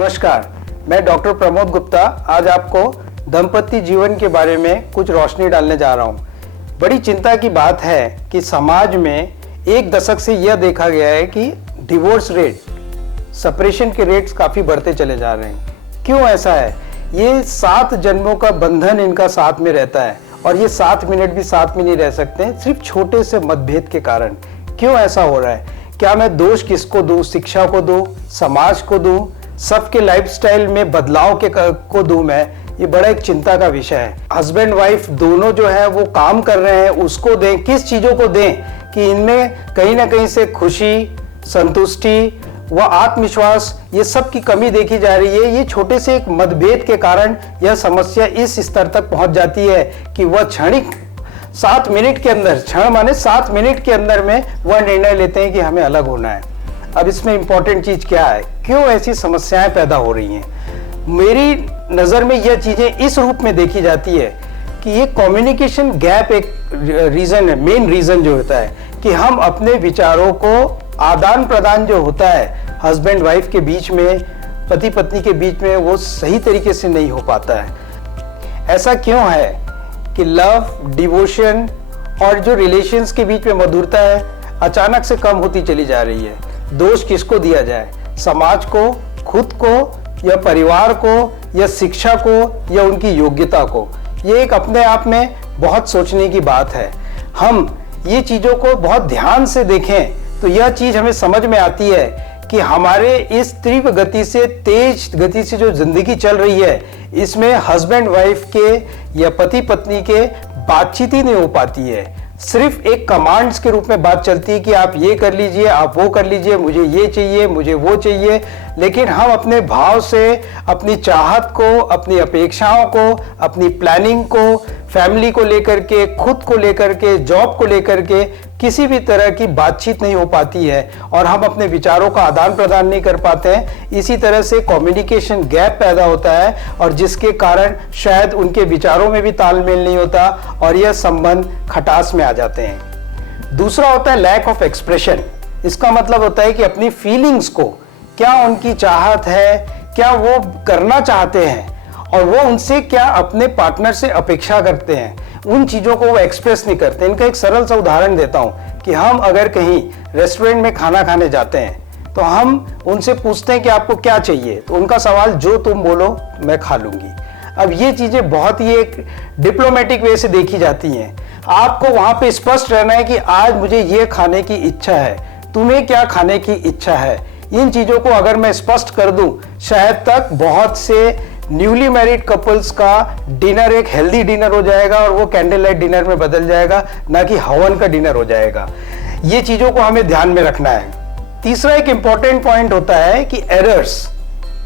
नमस्कार, मैं डॉक्टर प्रमोद गुप्ता आज आपको दाम्पत्य जीवन के बारे में कुछ रोशनी डालने जा रहा हूँ। बड़ी चिंता की बात है कि समाज में एक दशक से यह देखा गया है कि डिवोर्स रेट, सेपरेशन के रेट्स काफ़ी बढ़ते चले जा रहे हैं। क्यों ऐसा है? ये 7 जन्मों का बंधन इनका साथ में रहता है और ये 7 मिनट भी साथ में नहीं रह सकते हैं, सिर्फ छोटे से मतभेद के कारण। क्यों ऐसा हो रहा है? क्या मैं दोष किसको दूं? शिक्षा को दूं, समाज को दूं, सबके लाइफस्टाइल में बदलाव को दूं मैं? ये बड़ा एक चिंता का विषय है। हस्बैंड वाइफ दोनों जो है वो काम कर रहे हैं, उसको दें, किस चीज़ों को दें कि इनमें कहीं ना कहीं से खुशी, संतुष्टि व आत्मविश्वास ये सब की कमी देखी जा रही है। ये छोटे से एक मतभेद के कारण यह समस्या इस स्तर तक पहुंच जाती है कि वह क्षणिक 7 मिनट के अंदर, क्षण माने 7 मिनट के अंदर में वह निर्णय लेते हैं कि हमें अलग होना है। अब इसमें इंपॉर्टेंट चीज क्या है? क्यों ऐसी समस्याएं पैदा हो रही हैं? मेरी नज़र में यह चीजें इस रूप में देखी जाती है कि ये कम्युनिकेशन गैप एक रीजन है, मेन रीजन जो होता है कि हम अपने विचारों को आदान प्रदान जो होता है हस्बैंड वाइफ के बीच में, पति पत्नी के बीच में, वो सही तरीके से नहीं हो पाता है। ऐसा क्यों है कि लव, डिवोशन और जो रिलेशंस के बीच में मधुरता है अचानक से कम होती चली जा रही है? दोष किसको दिया जाए? समाज को, खुद को, या परिवार को, या शिक्षा को, या उनकी योग्यता को? ये एक अपने आप में बहुत सोचने की बात है। हम ये चीज़ों को बहुत ध्यान से देखें तो यह चीज़ हमें समझ में आती है कि हमारे इस तीव्र गति से, तेज गति से जो जिंदगी चल रही है, इसमें हस्बैंड वाइफ के या पति पत्नी के बातचीत ही नहीं हो पाती है। सिर्फ एक कमांड्स के रूप में बात चलती है कि आप ये कर लीजिए, आप वो कर लीजिए, मुझे ये चाहिए, मुझे वो चाहिए। लेकिन हम अपने भाव से, अपनी चाहत को, अपनी अपेक्षाओं को, अपनी प्लानिंग को, फैमिली को लेकर के, खुद को लेकर के, जॉब को लेकर के किसी भी तरह की बातचीत नहीं हो पाती है और हम अपने विचारों का आदान प्रदान नहीं कर पाते हैं। इसी तरह से कम्युनिकेशन गैप पैदा होता है और जिसके कारण शायद उनके विचारों में भी तालमेल नहीं होता और यह संबंध खटास में आ जाते हैं। दूसरा होता है लैक ऑफ एक्सप्रेशन। इसका मतलब होता है कि अपनी फीलिंग्स को, क्या उनकी चाहत है, क्या वो करना चाहते हैं और वो उनसे क्या अपने पार्टनर से अपेक्षा करते हैं, उन चीज़ों को वो एक्सप्रेस नहीं करते। इनका एक सरल सा उदाहरण देता हूँ कि हम अगर कहीं रेस्टोरेंट में खाना खाने जाते हैं तो हम उनसे पूछते हैं कि आपको क्या चाहिए, तो उनका सवाल जो तुम बोलो मैं खा लूँगी। अब ये चीज़ें बहुत ही एक डिप्लोमेटिक वे से देखी जाती हैं। आपको वहाँ पे स्पष्ट रहना है कि आज मुझे ये खाने की इच्छा है, तुम्हें क्या खाने की इच्छा है। इन चीज़ों को अगर मैं स्पष्ट कर दूँ, शायद तक बहुत से न्यूली मैरिड कपल्स का डिनर एक हेल्दी डिनर हो जाएगा और वो कैंडल लाइट डिनर में बदल जाएगा, ना कि हवन का डिनर हो जाएगा। ये चीज़ों को हमें ध्यान में रखना है। तीसरा एक इम्पॉर्टेंट पॉइंट होता है कि एरर्स,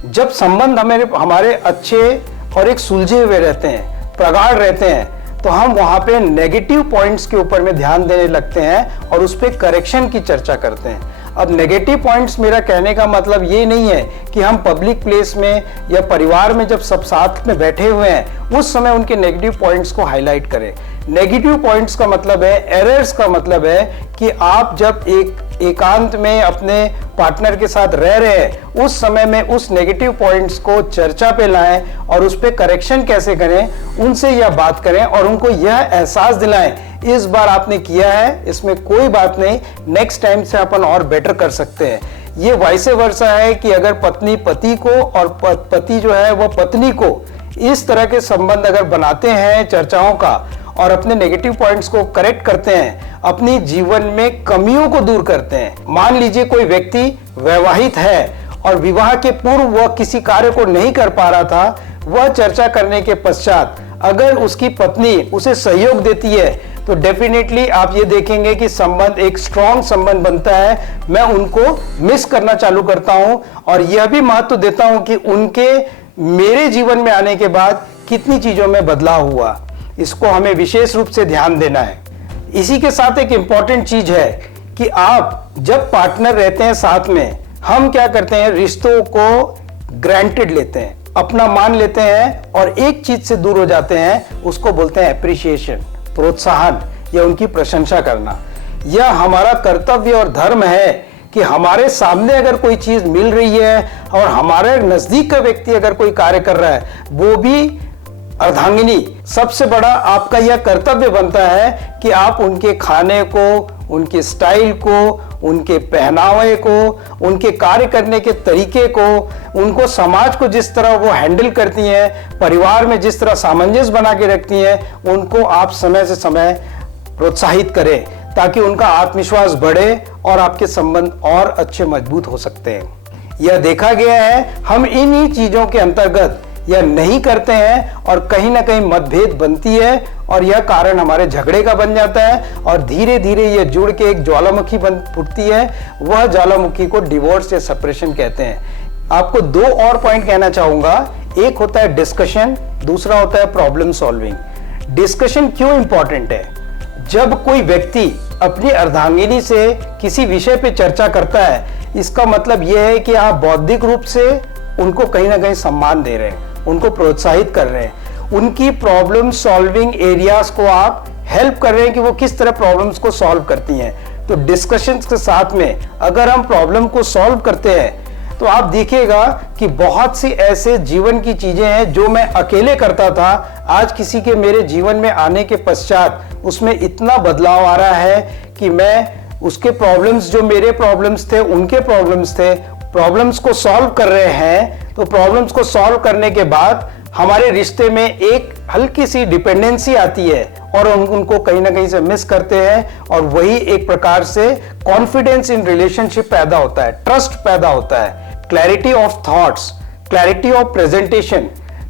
जब संबंध हमारे अच्छे और एक सुलझे हुए रहते हैं, प्रगाढ़ रहते हैं, तो हम वहाँ पे नेगेटिव पॉइंट्स के ऊपर में ध्यान देने लगते हैं और उस पर करेक्शन की चर्चा करते हैं। अब नेगेटिव पॉइंट्स, मेरा कहने का मतलब ये नहीं है कि हम पब्लिक प्लेस में या परिवार में जब सब साथ में बैठे हुए हैं उस समय उनके नेगेटिव पॉइंट्स को हाईलाइट करें। नेगेटिव पॉइंट्स का मतलब है, एरर्स का मतलब है कि आप जब एकांत में अपने पार्टनर के साथ रह रहे हैं उस समय में उस नेगेटिव पॉइंट्स को चर्चा पे लाएं और उस पे करेक्शन कैसे करें, उनसे यह बात करें और उनको यह एहसास दिलाएं इस बार आपने किया है, इसमें कोई बात नहीं, नेक्स्ट टाइम से अपन और बेटर कर सकते हैं। ये वाइस वर्सा है कि अगर पत्नी पति को और पति जो है वह पत्नी को इस तरह के संबंध अगर बनाते हैं चर्चाओं का और अपने नेगेटिव पॉइंट्स को करेक्ट करते हैं, अपनी जीवन में कमियों को दूर करते हैं। मान लीजिए कोई व्यक्ति वैवाहिक है और विवाह के पूर्व वह किसी कार्य को नहीं कर पा रहा था, वह चर्चा करने के पश्चात अगर उसकी पत्नी उसे सहयोग देती है तो डेफिनेटली आप ये देखेंगे कि संबंध एक स्ट्रॉन्ग संबंध बनता है। मैं उनको मिस करना चालू करता हूं और यह भी महत्व देता हूं कि उनके मेरे जीवन में आने के बाद कितनी चीजों में बदलाव हुआ। इसको हमें विशेष रूप से ध्यान देना है। इसी के साथ एक इंपॉर्टेंट चीज है कि आप जब पार्टनर रहते हैं साथ में, हम क्या करते हैं, रिश्तों को ग्रांटेड लेते हैं, अपना मान लेते हैं और एक चीज से दूर हो जाते हैं, उसको बोलते हैं एप्रिसिएशन, प्रोत्साहन या उनकी प्रशंसा करना। यह हमारा कर्तव्य और धर्म है कि हमारे सामने अगर कोई चीज मिल रही है और हमारे नजदीक का व्यक्ति अगर कोई कार्य कर रहा है, वो भी अर्धांगिनी, सबसे बड़ा आपका यह कर्तव्य बनता है कि आप उनके खाने को, उनके स्टाइल को, उनके पहनावे को, उनके कार्य करने के तरीके को, उनको समाज को जिस तरह वो हैंडल करती हैं, परिवार में जिस तरह सामंजस्य बना के रखती हैं, उनको आप समय से समय प्रोत्साहित करें ताकि उनका आत्मविश्वास बढ़े और आपके संबंध और अच्छे मजबूत हो सकते हैं। यह देखा गया है, हम इन्हीं चीजों के अंतर्गत यह नहीं करते हैं और कहीं ना कहीं मतभेद बनती है और यह कारण हमारे झगड़े का बन जाता है और धीरे धीरे यह जुड़ के एक ज्वालामुखी बन फूटती है। वह ज्वालामुखी को डिवोर्स या सेपरेशन कहते हैं। आपको दो और पॉइंट कहना चाहूंगा। एक होता है डिस्कशन, दूसरा होता है प्रॉब्लम सॉल्विंग। डिस्कशन क्यों इंपॉर्टेंट है? जब कोई व्यक्ति अपनी अर्धांगिनी से किसी विषय पे चर्चा करता है, इसका मतलब यह है कि आप बौद्धिक रूप से उनको कहीं ना कहीं सम्मान दे रहे हैं, उनको प्रोत्साहित कर रहे हैं, उनकी प्रॉब्लम सॉल्विंग एरियाज को आप हेल्प कर रहे हैं कि वो किस तरह प्रॉब्लम्स को सॉल्व करती हैं। तो डिस्कशंस के साथ में अगर हम प्रॉब्लम को सॉल्व करते हैं तो आप देखिएगा कि बहुत सी ऐसे जीवन की चीजें हैं जो मैं अकेले करता था, आज किसी के मेरे जीवन में आने के पश्चात उसमें इतना बदलाव आ रहा है कि मैं उसके प्रॉब्लम्स, जो मेरे प्रॉब्लम्स थे उनके प्रॉब्लम्स थे, प्रॉब्लम्स को सॉल्व कर रहे हैं। तो प्रॉब्लम्स को सॉल्व करने के बाद हमारे रिश्ते में एक हल्की सी डिपेंडेंसी आती है और उनको कहीं ना कहीं से मिस करते हैं और वही एक प्रकार से कॉन्फिडेंस इन रिलेशनशिप पैदा होता है, ट्रस्ट पैदा होता है, clarity of thoughts, clarity of presentation,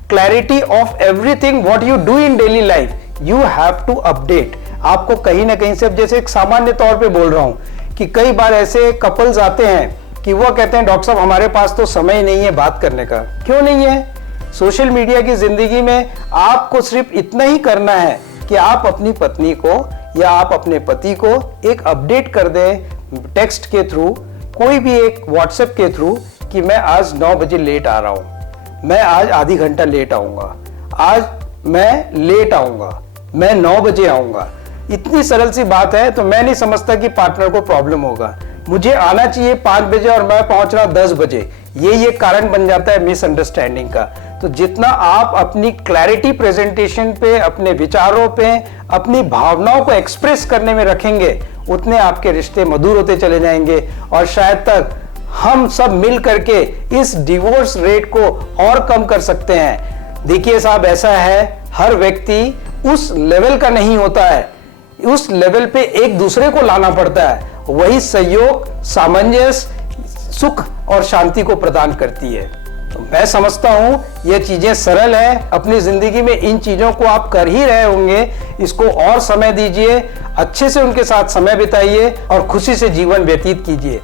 clarity of everything what you do in daily life you have to update. आपको कहीं ना कहीं से, जैसे एक सामान्य तौर पे बोल रहा हूं कि कई बार ऐसे कपल्स आते हैं कि वो कहते हैं डॉक्टर साहब हमारे पास तो समय नहीं है बात करने का। क्यों नहीं है? सोशल मीडिया की जिंदगी में आपको सिर्फ इतना ही करना है कि आप अपनी पत्नी को या आप अपने पति को एक अपडेट कर दें टेक्स्ट के थ्रू, कोई भी एक व्हाट्सएप के थ्रू कि मैं आज 9 बजे लेट आ रहा हूं, मैं आज आधी घंटा लेट आऊंगा, आज मैं लेट आऊंगा, मैं 9 बजे आऊंगा। इतनी सरल सी बात है। तो मैं नहीं समझता कि पार्टनर को प्रॉब्लम होगा। मुझे आना चाहिए 5 बजे और मैं पहुंच रहा 10 बजे, ये कारण बन जाता है मिसअंडरस्टैंडिंग का। तो जितना आप अपनी क्लैरिटी प्रेजेंटेशन पे, अपने विचारों पे, अपनी भावनाओं को एक्सप्रेस करने में रखेंगे, उतने आपके रिश्ते मधुर होते चले जाएंगे और शायद तक हम सब मिल करके इस डिवोर्स रेट को और कम कर सकते हैं। देखिए साहब, ऐसा है, हर व्यक्ति उस लेवल का नहीं होता है, उस लेवल पे एक दूसरे को लाना पड़ता है। वही सहयोग, सामंजस्य, सुख और शांति को प्रदान करती है। तो मैं समझता हूं ये चीजें सरल है। अपनी जिंदगी में इन चीजों को आप कर ही रहे होंगे, इसको और समय दीजिए, अच्छे से उनके साथ समय बिताइए और खुशी से जीवन व्यतीत कीजिए।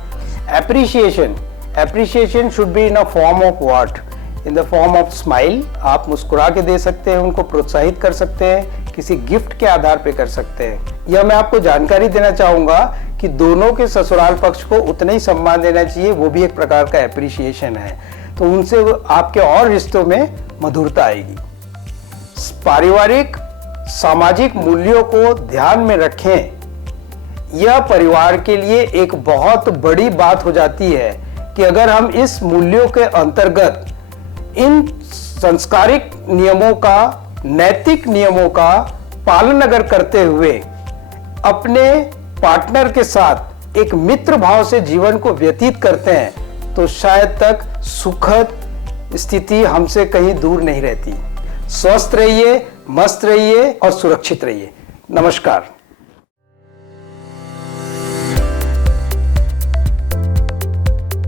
Appreciation should be in a form of what? In the form of smile. आप मुस्कुरा के दे सकते हैं, उनको प्रोत्साहित कर सकते हैं, किसी गिफ्ट के आधार पे कर सकते हैं। या मैं आपको जानकारी देना चाहूंगा कि दोनों के ससुराल पक्ष को उतना ही सम्मान देना चाहिए, वो भी एक प्रकार का एप्रिसिएशन है। तो उनसे आपके और रिश्तों में मधुरता आएगी। पारिवारिक सामाजिक मूल्यों को ध्यान में रखें, यह परिवार के लिए एक बहुत बड़ी बात हो जाती है कि अगर हम इस मूल्यों के अंतर्गत इन संस्कारिक नियमों का, नैतिक नियमों का पालन अगर करते हुए अपने पार्टनर के साथ एक मित्र भाव से जीवन को व्यतीत करते हैं, तो शायद तक सुखद स्थिति हमसे कहीं दूर नहीं रहती। स्वस्थ रहिए, मस्त रहिए और सुरक्षित रहिए। नमस्कार।